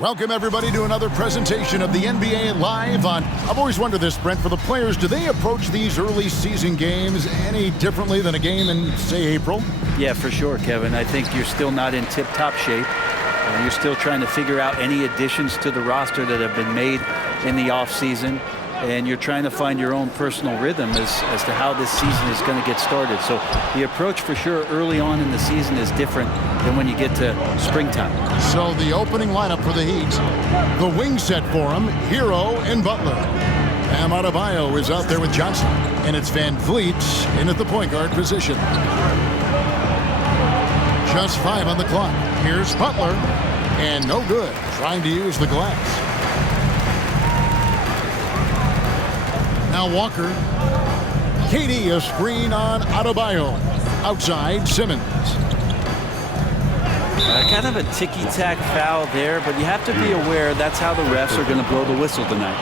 Welcome, everybody, to another presentation of the NBA Live on... I've always wondered this, Brent, for the players, do they approach these early season games any differently than a game in, say, April? Yeah, for sure, Kevin. I think you're still not in tip-top shape. You're still trying to figure out any additions to the roster that have been made in the offseason. And you're trying to find your own personal rhythm as to how this season is going to get started. So the approach for sure early on in the season is different than when you get to springtime. So the opening lineup for the Heat, the wing set for them, Hero and Butler. Bam Adebayo is out there with Johnson. And it's Van Vliet in at the point guard position. Just 5 on the clock. Here's Butler. And no good, trying to use the glass. Now Walker. KD a screen on Adebayo. Outside Simmons. Kind of a ticky-tack foul there, but you have to be aware that's how the refs are going to blow the whistle tonight.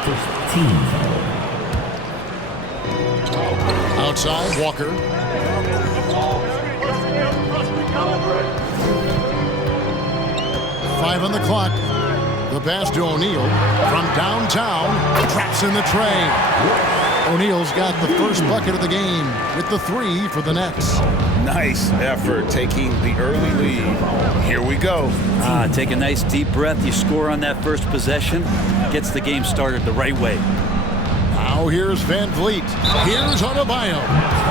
Outside Walker. Five on the clock. The pass to O'Neal from downtown. Traps in the tray. O'Neal's got the first bucket of the game with the 3 for the Nets. Nice effort taking the early lead. Here we go. Take a nice deep breath. You score on that first possession. Gets the game started the right way. Now here's Van Vliet. Here's Adebayo.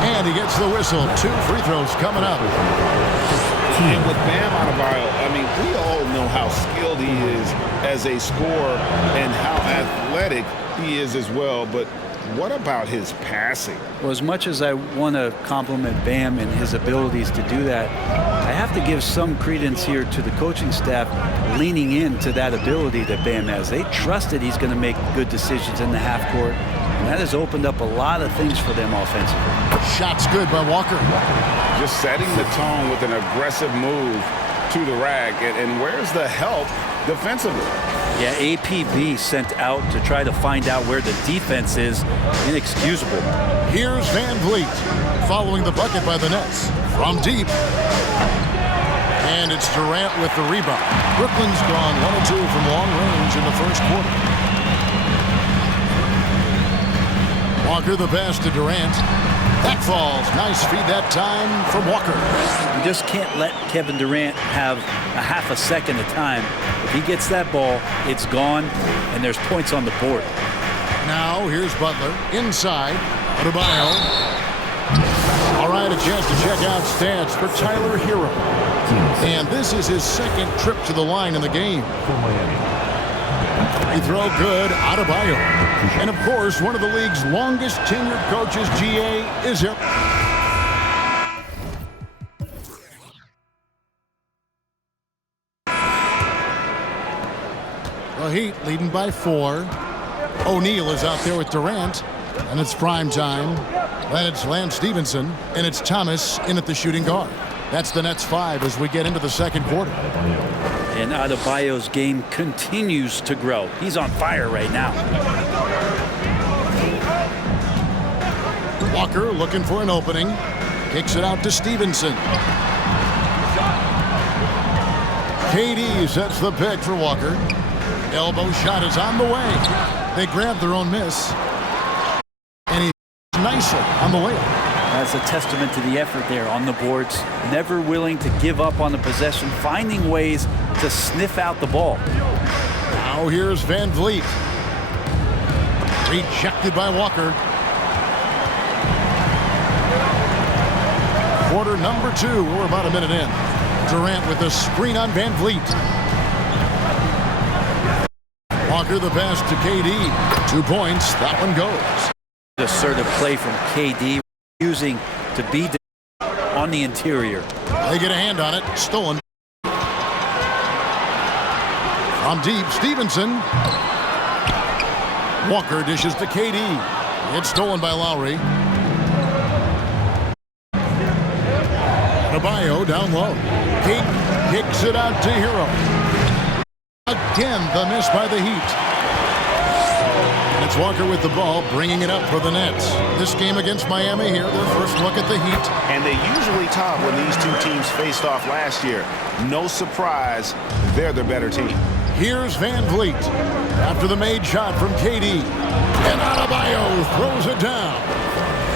And he gets the whistle. 2 free throws coming up. And with Bam Adebayo, I mean, we all know how skilled he is as a scorer and how athletic he is as well. But what about his passing? Well, as much as I want to compliment Bam and his abilities to do that, I have to give some credence here to the coaching staff leaning into that ability that Bam has. They trusted he's going to make good decisions in the half court, and that has opened up a lot of things for them offensively. Shot's good by Walker. Just setting the tone with an aggressive move to the rack. And where's the help defensively? Yeah, APB sent out to try to find out where the defense is. Inexcusable. Here's Van Vliet following the bucket by the Nets from deep. And it's Durant with the rebound. Brooklyn's gone 1 of 2 from long range in the first quarter. Walker the pass to Durant. That falls. Nice feed that time from Walker. You just can't let Kevin Durant have a half a second of time. If he gets that ball, it's gone, and there's points on the board. Now here's Butler inside. Adebayo. All right, a chance to check out stats for Tyler Hero. And this is his second trip to the line in the game. Free throw good, Adebayo. And of course, one of the league's longest tenured coaches, GA, is here. The Heat leading by 4. O'Neal is out there with Durant, and it's prime time. Then it's Lance Stevenson, and it's Thomas in at the shooting guard. That's the Nets 5 as we get into the second quarter. And Adebayo's game continues to grow. He's on fire right now. Walker looking for an opening. Kicks it out to Stevenson. KD sets the pick for Walker. Elbow shot is on the way. They grab their own miss. And he nicely on the layup. That's a testament to the effort there on the boards. Never willing to give up on the possession, finding ways to sniff out the ball. Now here's Van Vliet. Rejected by Walker. Quarter number 2. We're about a minute in. Durant with a screen on Van Vliet. Walker the pass to KD. 2 points. That one goes. Assertive play from KD, using to be on the interior. They get a hand on it. Stolen. From deep, Stevenson. Walker dishes to KD. It's stolen by Lowry. Adebayo down low. Kate kicks it out to Hero. Again, the miss by the Heat. And it's Walker with the ball, bringing it up for the Nets. This game against Miami here, their first look at the Heat. And they usually top when these two teams faced off last year. No surprise, they're the better team. Here's Van Vliet after the made shot from KD. And Adebayo throws it down.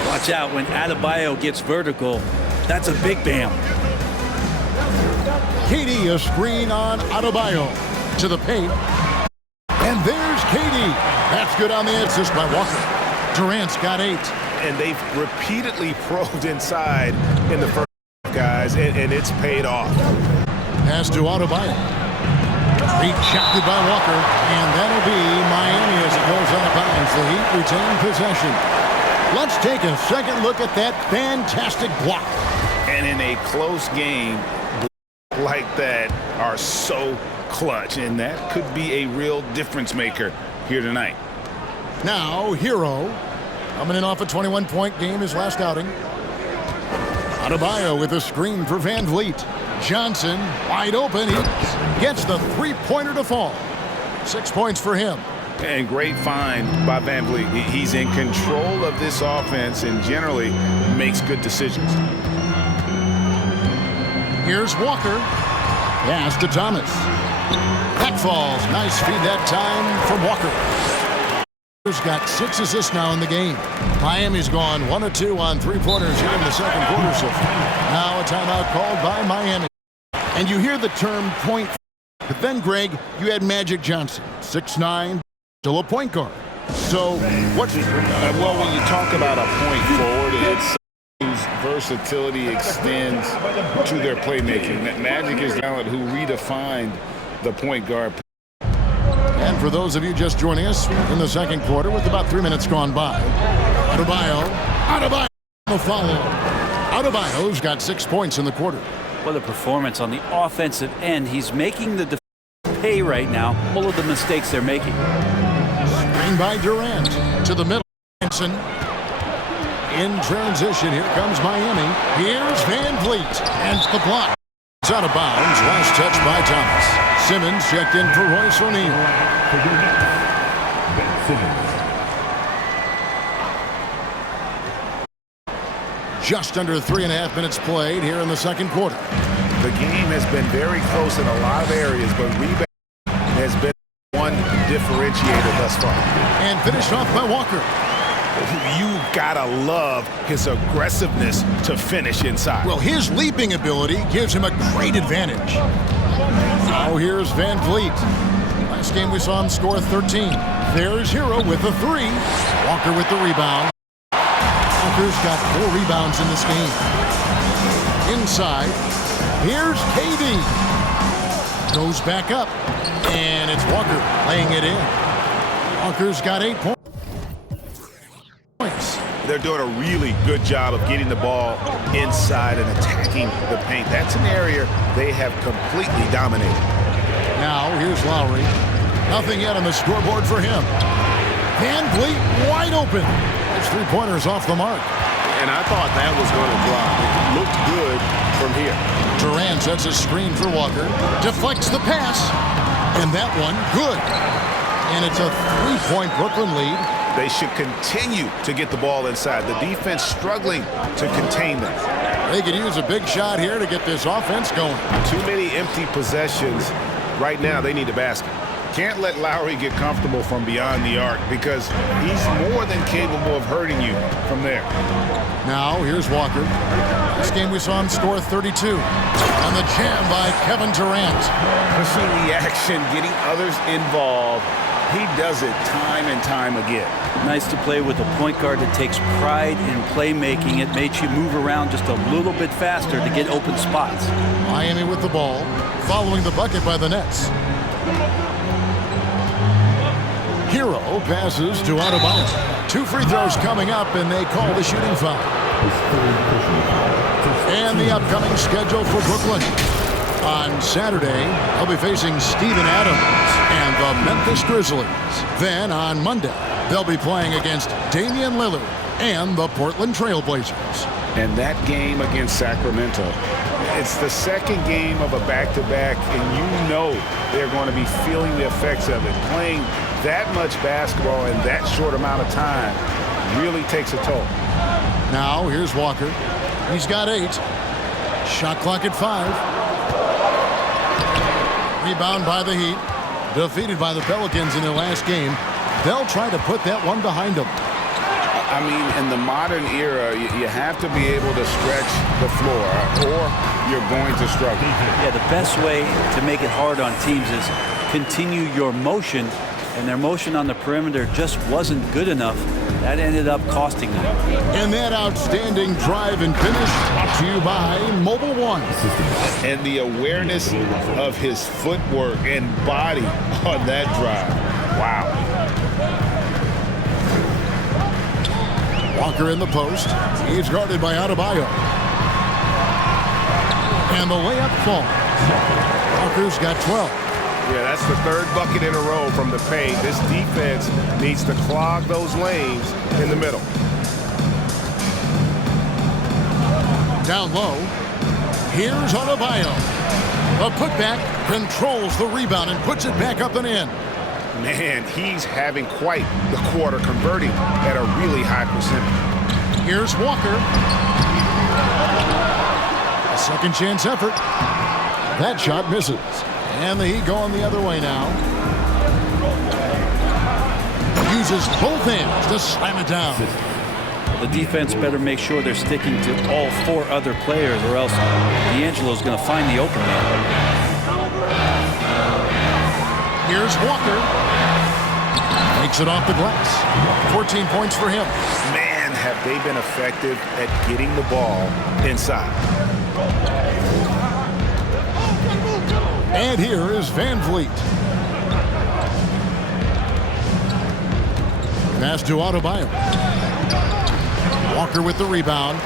Watch out when Adebayo gets vertical. That's a big bam. KD a screen on Adebayo to the paint. And there's KD. That's good on the assist by Walker. Durant's got 8. And they've repeatedly probed inside in the first half, guys, and it's paid off. Pass to Adebayo. Rejected by Walker, and that'll be Miami as it goes out of bounds. The Heat retain possession. Let's take a second look at that fantastic block. And in a close game like that are so clutch, and that could be a real difference maker here tonight. Now, Hero, coming in off a 21-point game his last outing. Adebayo with a screen for Van Vliet. Johnson wide open. He gets the three-pointer to fall. 6 points for him. And great find by Van Vliet. He's in control of this offense and generally makes good decisions. Here's Walker. Pass to Thomas. That falls. Nice feed that time from Walker. He's got 6 assists now in the game. Miami's gone 1 of 2 on three-pointers here in the second quarter. So now a timeout called by Miami. And you hear the term point. But then, Greg, you had Magic Johnson, 6'9", still a point guard. So what's well, when you talk about a point forward, it's whose versatility extends to their playmaking. Magic is talent who redefined the point guard. And for those of you just joining us in the second quarter with about 3 minutes gone by, Adebayo, the follow. Adebayo's got 6 points in the quarter. What a performance on the offensive end. He's making the defense pay right now, all of the mistakes they're making. Screen by Durant to the middle. In transition, here comes Miami. Here's Van Vliet, and the block. It's out of bounds. Last touch by Thomas. Simmons checked in for Royce O'Neal. Just under 3.5 minutes played here in the second quarter. The game has been very close in a lot of areas, but rebound has been one differentiator thus far. And finished off by Walker. You gotta love his aggressiveness to finish inside. Well, his leaping ability gives him a great advantage. Now here's Van Vliet. Last game we saw him score 13. There's Hero with the 3. Walker with the rebound. Walker's got 4 rebounds in this game. Inside, here's KD. Goes back up, and it's Walker laying it in. Walker's got 8 points. They're doing a really good job of getting the ball inside and attacking the paint. That's an area they have completely dominated. Now, here's Lowry. Nothing yet on the scoreboard for him. Van Vliet wide open. His three-pointer's off the mark. And I thought that was going to drop. It looked good from here. Durant sets a screen for Walker. Deflects the pass. And that one, good. And it's a 3-point Brooklyn lead. They should continue to get the ball inside. The defense struggling to contain them. They could use a big shot here to get this offense going. Too many empty possessions. Right now, they need a basket. Can't let Lowry get comfortable from beyond the arc because he's more than capable of hurting you from there. Now, here's Walker. This game we saw him score 32. On the jam by Kevin Durant. Pushing the action, getting others involved. He does it time and time again. Nice to play with a point guard that takes pride in playmaking. It makes you move around just a little bit faster to get open spots. Miami with the ball, following the bucket by the Nets. Hero passes to Adebayo. 2 free throws coming up, and they call the shooting foul. And the upcoming schedule for Brooklyn. On Saturday, they'll be facing Steven Adams and the Memphis Grizzlies. Then on Monday, they'll be playing against Damian Lillard and the Portland Trail Blazers. And that game against Sacramento, it's the second game of a back-to-back, and you know they're going to be feeling the effects of it. Playing that much basketball in that short amount of time really takes a toll. Now, here's Walker. He's got 8. Shot clock at 5. Rebound by the Heat. Defeated by the Pelicans in their last game, they'll try to put that one behind them. I mean, in the modern era, you have to be able to stretch the floor or you're going to struggle. Yeah, the best way to make it hard on teams is continue your motion, and their motion on the perimeter just wasn't good enough. That ended up costing them. And that outstanding drive and finish brought to you by Mobile One. And the awareness of his footwork and body on that drive. Wow. Walker in the post. He's guarded by Adebayo. And the layup falls. Walker's got 12. Yeah, that's the third bucket in a row from the paint. This defense needs to clog those lanes in the middle. Down low. Here's Adebayo. The putback controls the rebound and puts it back up and in. Man, he's having quite the quarter, converting at a really high percentage. Here's Walker. A second chance effort. That shot misses. And the Heat going the other way now. Uses both hands to slam it down. The defense better make sure they're sticking to all four other players, or else D'Angelo's going to find the open man. Here's Walker. Makes it off the glass. 14 points for him. Man, have they been effective at getting the ball inside. And here is Van Vliet. Pass to Adebayo. Walker with the rebound.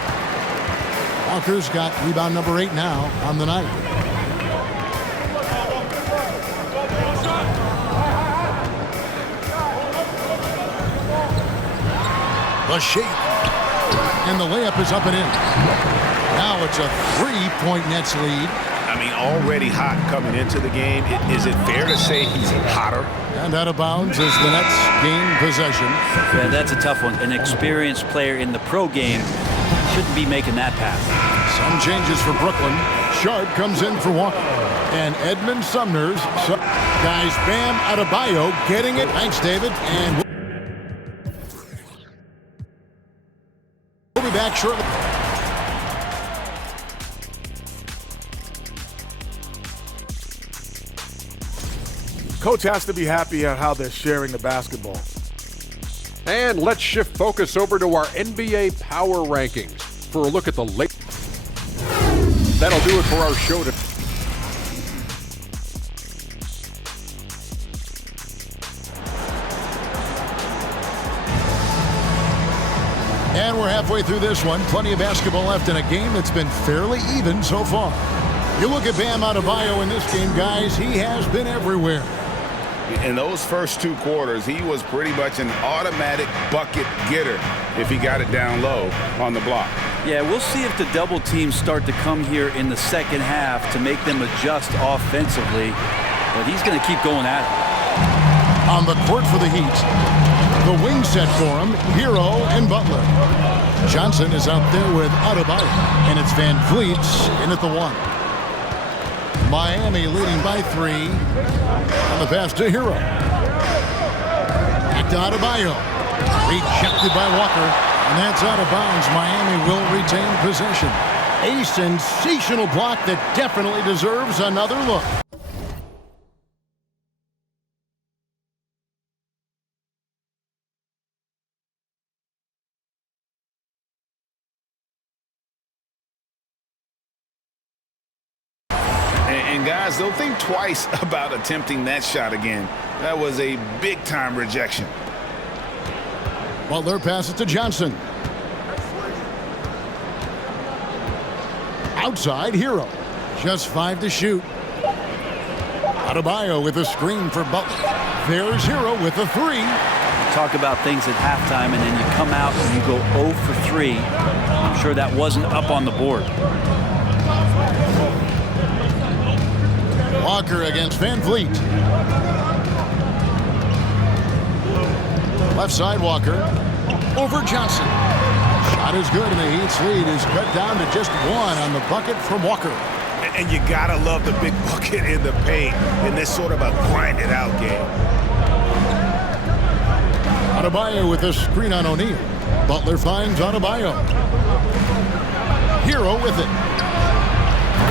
Walker's got rebound number 8 now on the night. The shake. And the layup is up and in. Now it's a 3-point Nets lead. I mean, already hot coming into the game. Is it fair to say he's hotter? And out of bounds as the Nets gain possession. Yeah, that's a tough one. An experienced player in the pro game shouldn't be making that pass. Some changes for Brooklyn. Sharp comes in for Walker. And Edmund Sumner's. Guys, Bam Adebayo getting it. Thanks, David. And we'll be back shortly. Coach has to be happy at how they're sharing the basketball. And let's shift focus over to our NBA Power Rankings for a look at the late. That'll do it for our show today. And we're halfway through this one. Plenty of basketball left in a game that's been fairly even so far. You look at Bam Adebayo in this game, guys, he has been everywhere. In those first 2 quarters, he was pretty much an automatic bucket getter if he got it down low on the block. Yeah, we'll see if the double teams start to come here in the second half to make them adjust offensively. But he's going to keep going at it. On the court for the Heat, the wing set for him, Hero and Butler. Johnson is out there with Adebayo, and it's Van Vliet in at the 1. Miami leading by 3. On the pass to Hero. Back to Adebayo. Rejected by Walker. And that's out of bounds. Miami will retain possession. A sensational block that definitely deserves another look. And guys, don't think twice about attempting that shot again. That was a big-time rejection. Butler passes to Johnson. Outside, Hero. Just 5 to shoot. Adebayo with a screen for Butler. There's Hero with a 3. Talk about things at halftime, and then you come out and you go 0 for 3. I'm sure that wasn't up on the board. Walker against Van Vliet. Left side, Walker. Over Johnson. Shot is good, and the Heat's lead is cut down to just 1 on the bucket from Walker. And you got to love the big bucket in the paint in this sort of a grinded-out game. Adebayo with a screen on O'Neal. Butler finds Adebayo. Hero with it.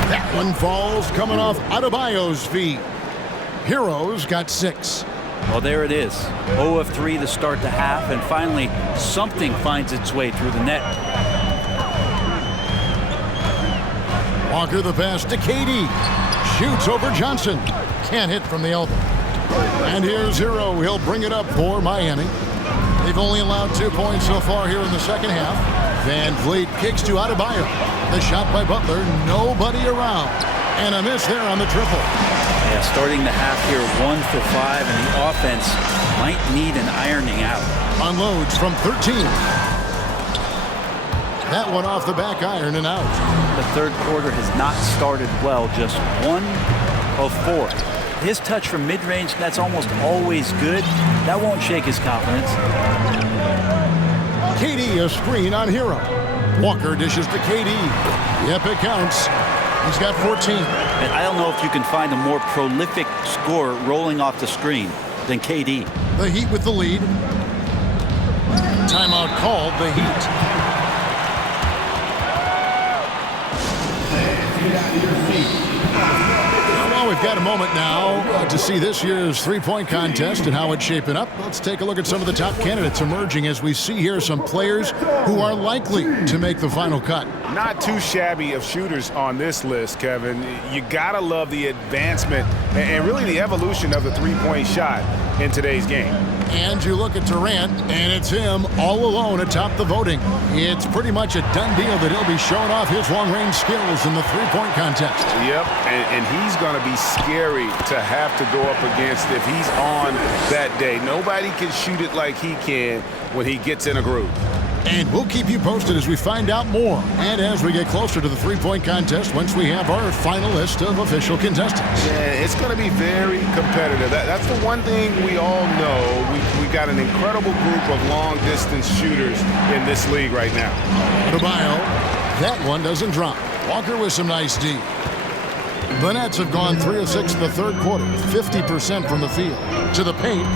That one falls coming off Adebayo's feet. Hero's got 6. Well, there it is. 0 of 3 to start the half, and finally something finds its way through the net. Walker the pass to KD. Shoots over Johnson. Can't hit from the elbow. And here's Hero. He'll bring it up for Miami. They've only allowed 2 points so far here in the second half. Van Vliet kicks to Adebayo. The shot by Butler. Nobody around. And a miss there on the triple. Yeah, starting the half here 1 for 5, and the offense might need an ironing out. Unloads from 13. That one off the back iron and out. The third quarter has not started well, just 1 of 4. His touch from mid-range, that's almost always good. That won't shake his confidence. KD a screen on Hero. Walker dishes to KD. Yep, it counts. He's got 14. And I don't know if you can find a more prolific scorer rolling off the screen than KD. The Heat with the lead. Timeout called, the Heat. Well, we've got a moment now to see this year's three-point contest and how it's shaping up. Let's take a look at some of the top candidates emerging as we see here some players who are likely to make the final cut. Not too shabby of shooters on this list, Kevin. You gotta love the advancement and really the evolution of the three-point shot in today's game. And you look at Durant, and it's him all alone atop the voting. It's pretty much a done deal that he'll be showing off his long-range skills in the three-point contest. Yep, and he's going to be scary to have to go up against if he's on that day. Nobody can shoot it like he can when he gets in a groove. And we'll keep you posted as we find out more and as we get closer to the three-point contest once we have our final list of official contestants. Yeah, it's going to be very competitive. That's the one thing we all know. We got an incredible group of long-distance shooters in this league right now. Adebayo, that one doesn't drop. Walker with some nice D. The Nets have gone 3 of 6 in the third quarter, 50% from the field. To the paint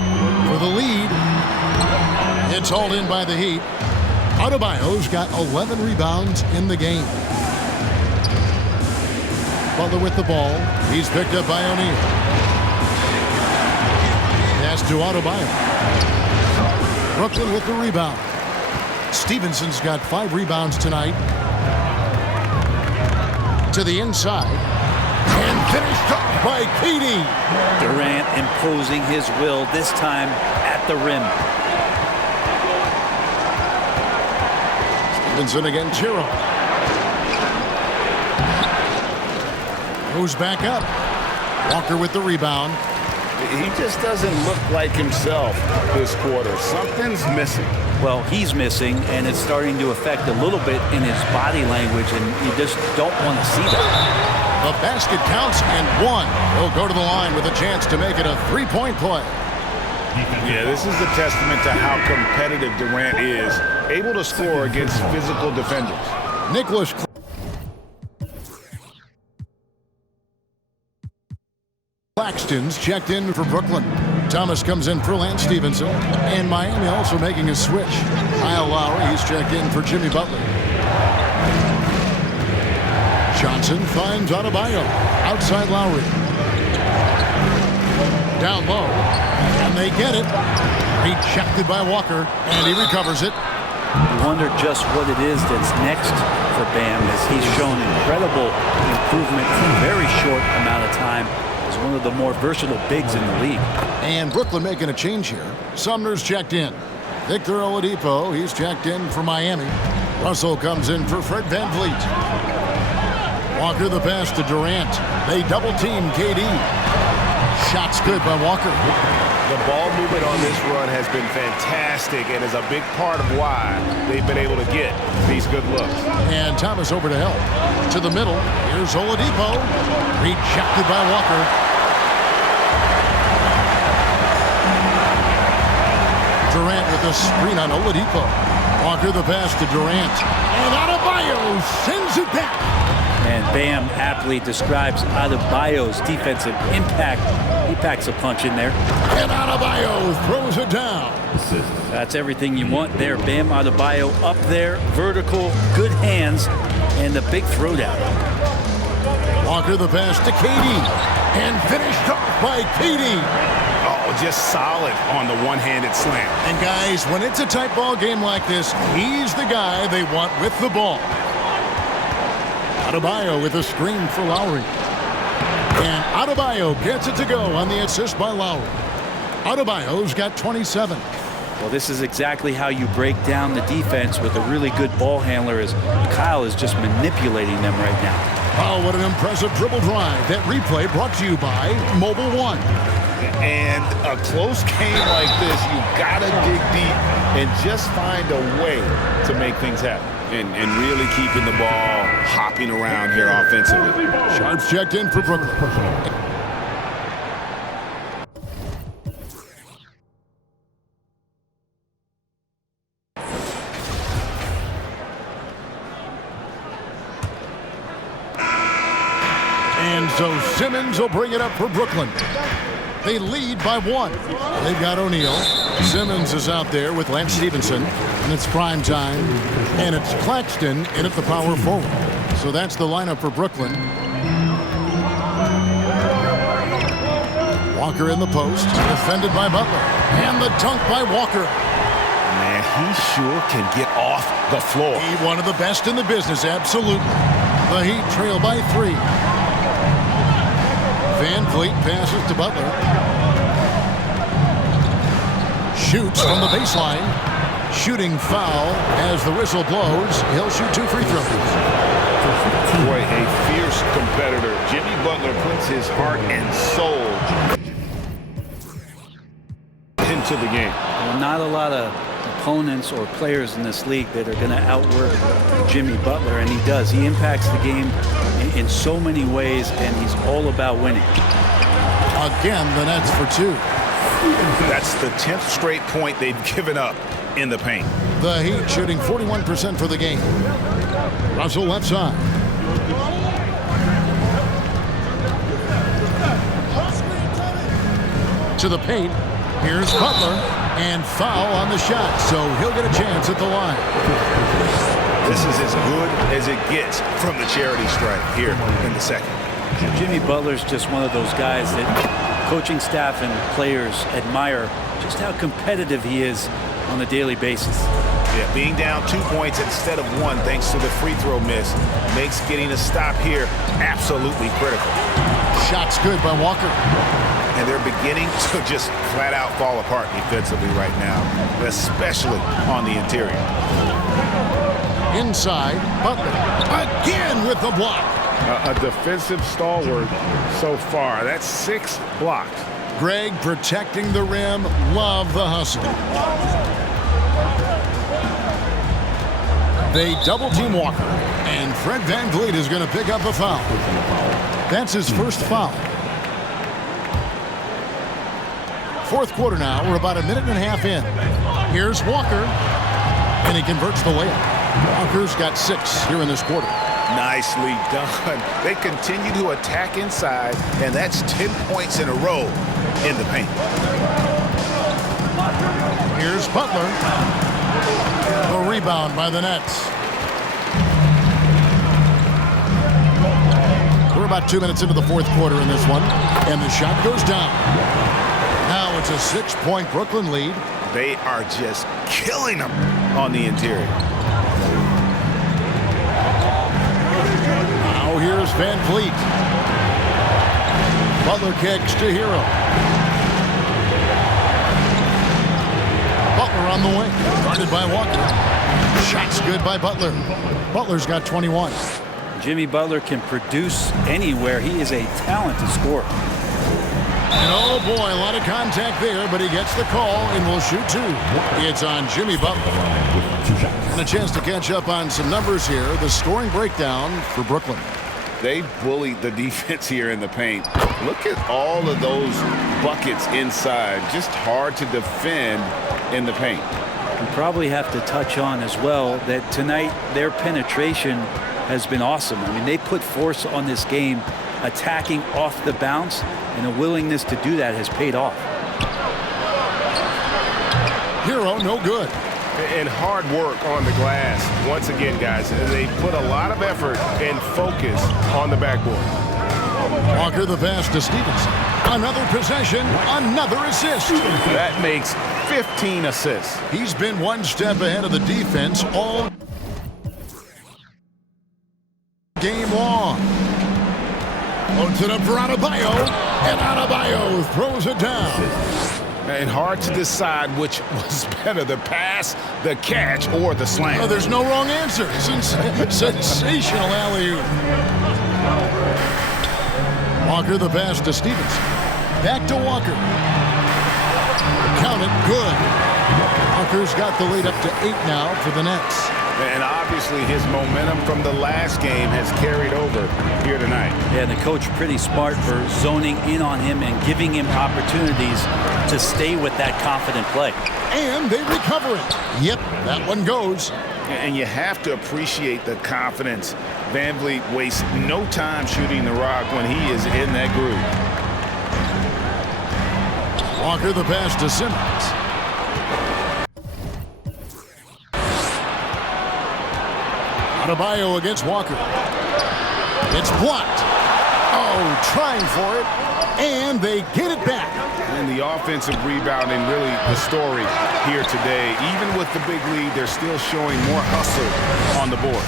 for the lead. It's hauled in by the Heat. Adebayo's got 11 rebounds in the game. Butler with the ball. He's picked up by O'Neal. Pass to Adebayo. Brooklyn with the rebound. Stevenson's got 5 rebounds tonight. To the inside. And finished off by KD. Durant imposing his will, this time at the rim. Stevenson against Hero. Goes back up. Walker with the rebound. He just doesn't look like himself this quarter. Something's missing. Well, he's missing, and it's starting to affect a little bit in his body language, and you just don't want to see that. The basket counts and one. He'll go to the line with a chance to make it a three-point play. Yeah, this is a testament to how competitive Durant is, able to score against physical defenders. Nicholas Claxton's checked in for Brooklyn. Thomas comes in for Lance Stevenson. And Miami also making a switch. Kyle Lowry, he's checked in for Jimmy Butler. Johnson finds Adebayo. Outside Lowry. Down low. And they get it. Rejected by Walker. And he recovers it. You wonder just what it is that's next for Bam, as he's shown incredible improvement in a very short amount of time as one of the more versatile bigs in the league. And Brooklyn making a change here. Sumner's checked in. Victor Oladipo, he's checked in for Miami. Russell comes in for Fred VanVleet. Walker the pass to Durant. They double team KD. Shots good by Walker. The ball movement on this run has been fantastic and is a big part of why they've been able to get these good looks. And Thomas over to help. To the middle. Here's Oladipo. Rejected by Walker. Durant with a screen on Oladipo. Walker the pass to Durant. And Adebayo sends it back. And Bam aptly describes Adebayo's defensive impact. He packs a punch in there. And Adebayo throws it down. That's everything you want there. Bam Adebayo up there, vertical, good hands, and the big throwdown. Walker the pass to KD. And finished off by KD. Oh, just solid on the one-handed slam. And guys, when it's a tight ball game like this, he's the guy they want with the ball. Adebayo with a screen for Lowry. And Adebayo gets it to go on the assist by Lowry. Adebayo's got 27. Well, this is exactly how you break down the defense with a really good ball handler, as Kyle is just manipulating them right now. Oh, what an impressive dribble drive. That replay brought to you by Mobile One. And a close game like this, you gotta dig deep and just find a way to make things happen. And really keeping the ball hopping around here offensively. Sharps checked in for Brooklyn. And so Simmons will bring it up for Brooklyn. They lead by 1. They've got O'Neal. Simmons is out there with Lance Stevenson. And it's prime time. And it's Claxton in at the power forward. So that's the lineup for Brooklyn. Walker in the post. Defended by Butler. And the dunk by Walker. Man, he sure can get off the floor. He one of the best in the business, absolutely. The Heat trail by 3. Van Vliet passes to Butler. Shoots from the baseline. Shooting foul as the whistle blows. He'll shoot 2 free throws. Boy, a fierce competitor. Jimmy Butler puts his heart and soul into the game. Well, not a lot of opponents or players in this league that are going to outwork Jimmy Butler, and he does. He impacts the game in so many ways, and he's all about winning. Again, the Nets for 2. That's the 10th straight point they've given up in the paint. The Heat shooting 41% for the game. Russell left side. To the paint. Here's Butler. And foul on the shot, so he'll get a chance at the line. This is as good as it gets from the charity stripe here in the second. Jimmy Butler's just one of those guys that coaching staff and players admire just how competitive he is on a daily basis. Yeah, being down 2 points instead of 1 thanks to the free throw miss makes getting a stop here absolutely critical. Shot's good by Walker. And they're beginning to just flat out fall apart defensively right now, especially on the interior. Inside, Butler again with the block. A defensive stalwart so far. That's 6 blocks. Greg protecting the rim. Love the hustle. They double team Walker. And Fred Van Vliet is going to pick up a foul. That's his first foul. Fourth quarter now. We're about a minute and a half in. Here's Walker. And he converts the layup. Walker's got 6 here in this quarter. Nicely done. They continue to attack inside, and that's 10 points in a row in the paint. Here's Butler. The rebound by the Nets. We're about 2 minutes into the fourth quarter in this one, and the shot goes down. Now it's a 6-point Brooklyn lead. They are just killing them on the interior. Now here's Van Vliet. Butler kicks to Hero. Butler on the wing. Guarded by Walker. Shot's good by Butler. Butler's got 21. Jimmy Butler can produce anywhere. He is a talented scorer. And oh boy, a lot of contact there, but he gets the call and will shoot 2. It's on Jimmy Butler. And a chance to catch up on some numbers here. The scoring breakdown for Brooklyn. They bullied the defense here in the paint. Look at all of those buckets inside. Just hard to defend in the paint. We probably have to touch on as well that tonight their penetration has been awesome. I mean, they put force on this game, attacking off the bounce, and a willingness to do that has paid off. Hero, no good. And hard work on the glass. Once again, guys, they put a lot of effort and focus on the backboard. Walker the pass to Stevenson. Another possession, another assist. That makes 15 assists. He's been one step ahead of the defense all game long. Loads it up for Adebayo, and Adebayo throws it down. And hard to decide which was better, the pass, the catch, or the slam. Oh, there's no wrong answer. Sensational alley-oop. Walker the pass to Stevenson. Back to Walker. Count it, good. Walker's got the lead up to 8 now for the Nets. And obviously his momentum from the last game has carried over here tonight. Yeah, and the coach pretty smart for zoning in on him and giving him opportunities to stay with that confident play. And they recover it. Yep, that one goes. And you have to appreciate the confidence. VanVleet wastes no time shooting the rock when he is in that groove. Walker the pass to Simmons. Adebayo against Walker. It's blocked. Oh, trying for it. And they get it back. And the offensive rebounding really the story here today. Even with the big lead, they're still showing more hustle on the board.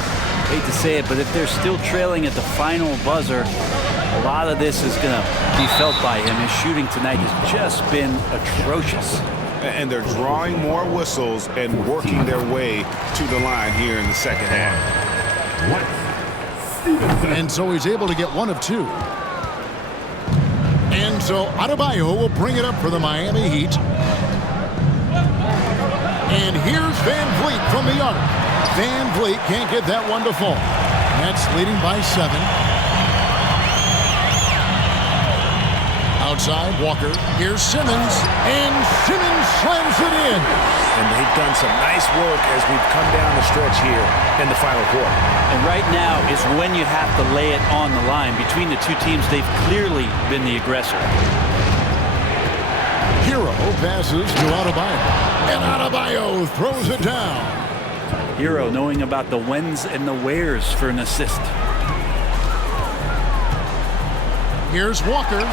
Hate to say it, but if they're still trailing at the final buzzer, a lot of this is going to be felt by him. His shooting tonight has just been atrocious. And they're drawing more whistles and working their way to the line here in the second half. And so he's able to get 1 of 2. And so Adebayo will bring it up for the Miami Heat. And here's VanVleet from the arc. VanVleet can't get that one to fall. Nets leading by 7. Outside, Walker. Here's Simmons. And Simmons slams it in. And they've done some nice work as we've come down the stretch here in the final quarter. And right now is when you have to lay it on the line. Between the two teams, they've clearly been the aggressor. Hero passes to Adebayo. And Adebayo throws it down. Hero knowing about the whens and the wheres for an assist. Here's Walker.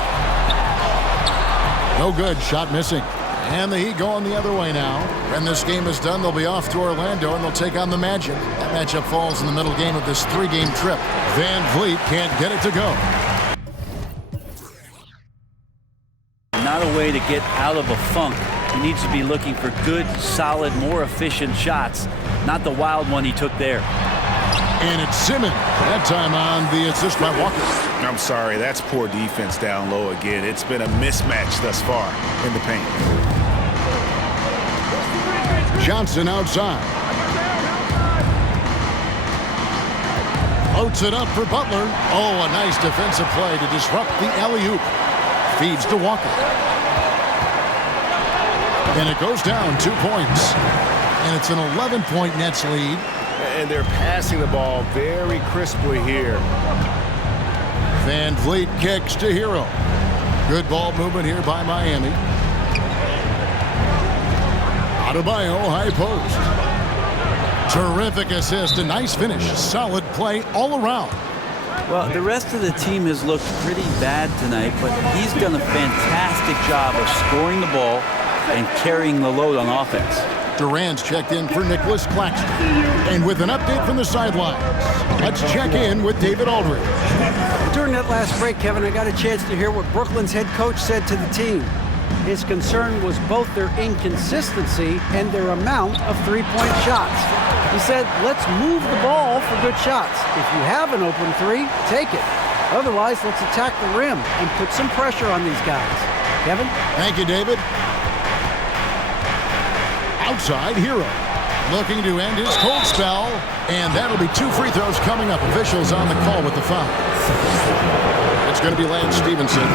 No good. Shot missing. And the Heat going the other way now. When this game is done, they'll be off to Orlando, and they'll take on the Magic. That matchup falls in the middle game of this 3-game trip. VanVleet can't get it to go. Not a way to get out of a funk. He needs to be looking for good, solid, more efficient shots, not the wild one he took there. And it's Simmons. That time on the assist by Walker. I'm sorry, that's poor defense down low again. It's been a mismatch thus far in the paint. Johnson outside. Floats it up for Butler. Oh, a nice defensive play to disrupt the alley-oop. Feeds to Walker. And it goes down 2 points. And it's an 11-point Nets lead. And they're passing the ball very crisply here. VanVleet kicks to Hero. Good ball movement here by Miami. Adebayo, high post. Terrific assist, a nice finish. Solid play all around. Well, the rest of the team has looked pretty bad tonight, but he's done a fantastic job of scoring the ball and carrying the load on offense. Durant's checked in for Nicholas Claxton. And with an update from the sidelines, let's check in with David Aldridge. During that last break, Kevin, I got a chance to hear what Brooklyn's head coach said to the team. His concern was both their inconsistency and their amount of three-point shots. He said, let's move the ball for good shots. If you have an open three, take it. Otherwise, let's attack the rim and put some pressure on these guys. Kevin? Thank you, David. Outside, Hero. Looking to end his cold spell. And that'll be 2 free throws coming up. Officials on the call with the foul. It's going to be Lance Stevenson.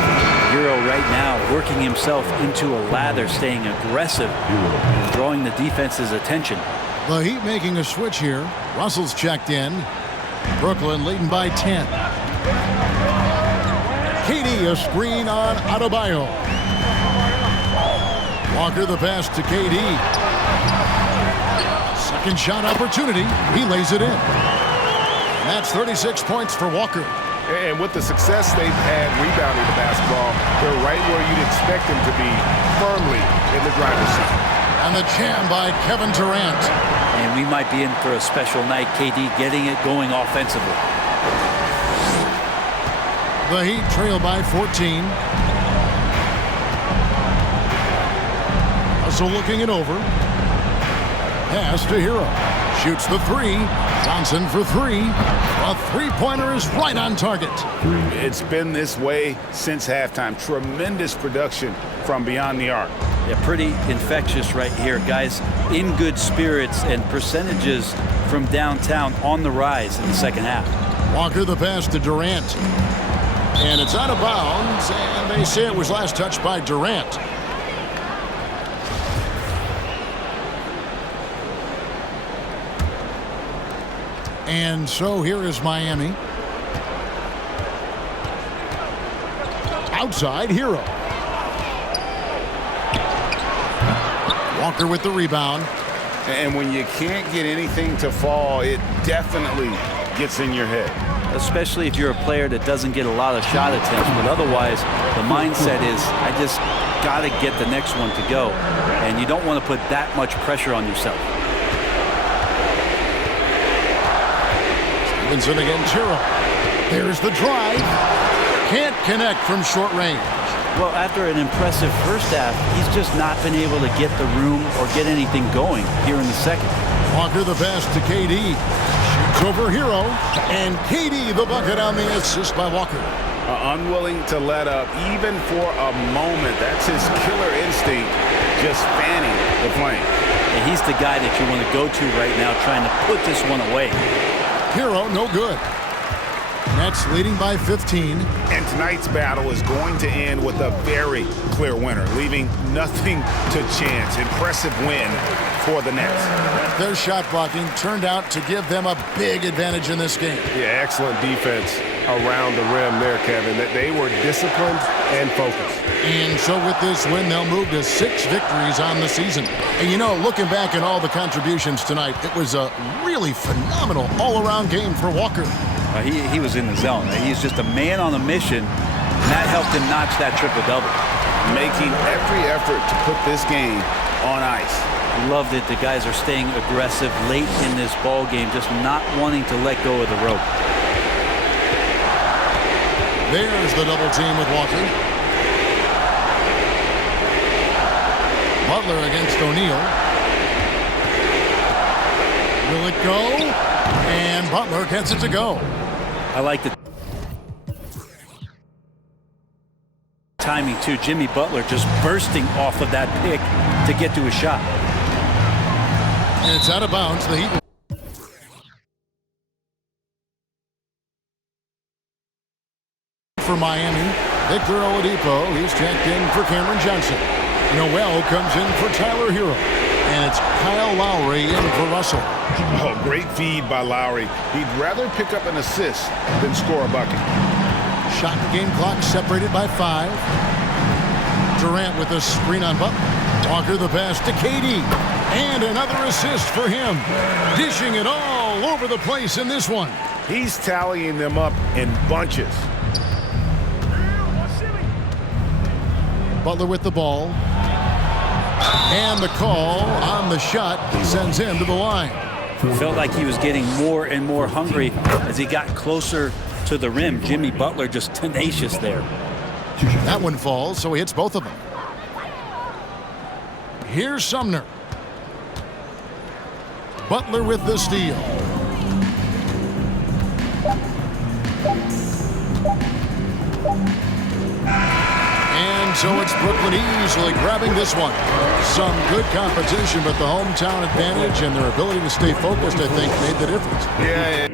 Hero right now working himself into a lather, staying aggressive, and drawing the defense's attention. The Heat making a switch here. Russell's checked in. Brooklyn leading by 10. KD a screen on Adebayo. Walker the pass to KD. Second shot opportunity. He lays it in. And that's 36 points for Walker. And with the success they've had rebounding the basketball, they're right where you'd expect them to be, firmly in the driver's seat. And the jam by Kevin Durant. And we might be in for a special night. KD getting it going offensively. The Heat trail by 14. Russell looking it over. Pass to Hero. Shoots the three. Johnson for three. A three-pointer is right on target. It's been this way since halftime. Tremendous production from beyond the arc. Yeah, pretty infectious right here. Guys in good spirits and percentages from downtown on the rise in the second half. Walker the pass to Durant. And it's out of bounds, and they say it was last touched by Durant. And so here is Miami. Outside, Hero. Walker with the rebound. And when you can't get anything to fall, it definitely gets in your head. Especially if you're a player that doesn't get a lot of shot attempts. But otherwise, the mindset is, I just got to get the next one to go. And you don't want to put that much pressure on yourself. Stevenson against Hero. There's the drive. Can't connect from short range. Well, after an impressive first half, he's just not been able to get the room or get anything going here in the second. Walker the pass to KD. Shoots over Hero. And KD the bucket on the assist by Walker. Unwilling to let up even for a moment. That's his killer instinct, just fanning the flame. And he's the guy that you want to go to right now, trying to put this one away. Hero, no good. Nets leading by 15. And tonight's battle is going to end with a very clear winner, leaving nothing to chance. Impressive win for the Nets. Their shot blocking turned out to give them a big advantage in this game. Yeah, excellent defense around the rim there, Kevin. That they were disciplined and focused. And so with this win, they'll move to 6 victories on the season. And you know, looking back at all the contributions tonight, it was a really phenomenal all-around game for Walker. He was in the zone. He's just a man on a mission, and that helped him notch that triple-double. Making every effort to put this game on ice. Love that the guys are staying aggressive late in this ball game, just not wanting to let go of the rope. There's the double team with Walker. Butler against O'Neal. Will it go? And Butler gets it to go. I like the timing, too. Jimmy Butler just bursting off of that pick to get to a shot. And it's out of bounds. The Heat for Miami. Victor Oladipo, he's checked in for Cameron Johnson. Noel comes in for Tyler Hero. And it's Kyle Lowry in for Russell. Oh, great feed by Lowry. He'd rather pick up an assist than score a bucket. Shot game clock separated by 5. Durant with a screen on Butler. Walker the pass to KD. And another assist for him. Dishing it all over the place in this one. He's tallying them up in bunches. Butler with the ball. And the call on the shot sends him to the line. Felt like he was getting more and more hungry as he got closer to the rim. Jimmy Butler just tenacious there. That one falls, so he hits both of them. Here's Sumner. Butler with the steal. And so it's Brooklyn easily grabbing this one. Some good competition, but the hometown advantage and their ability to stay focused, I think, made the difference. Yeah.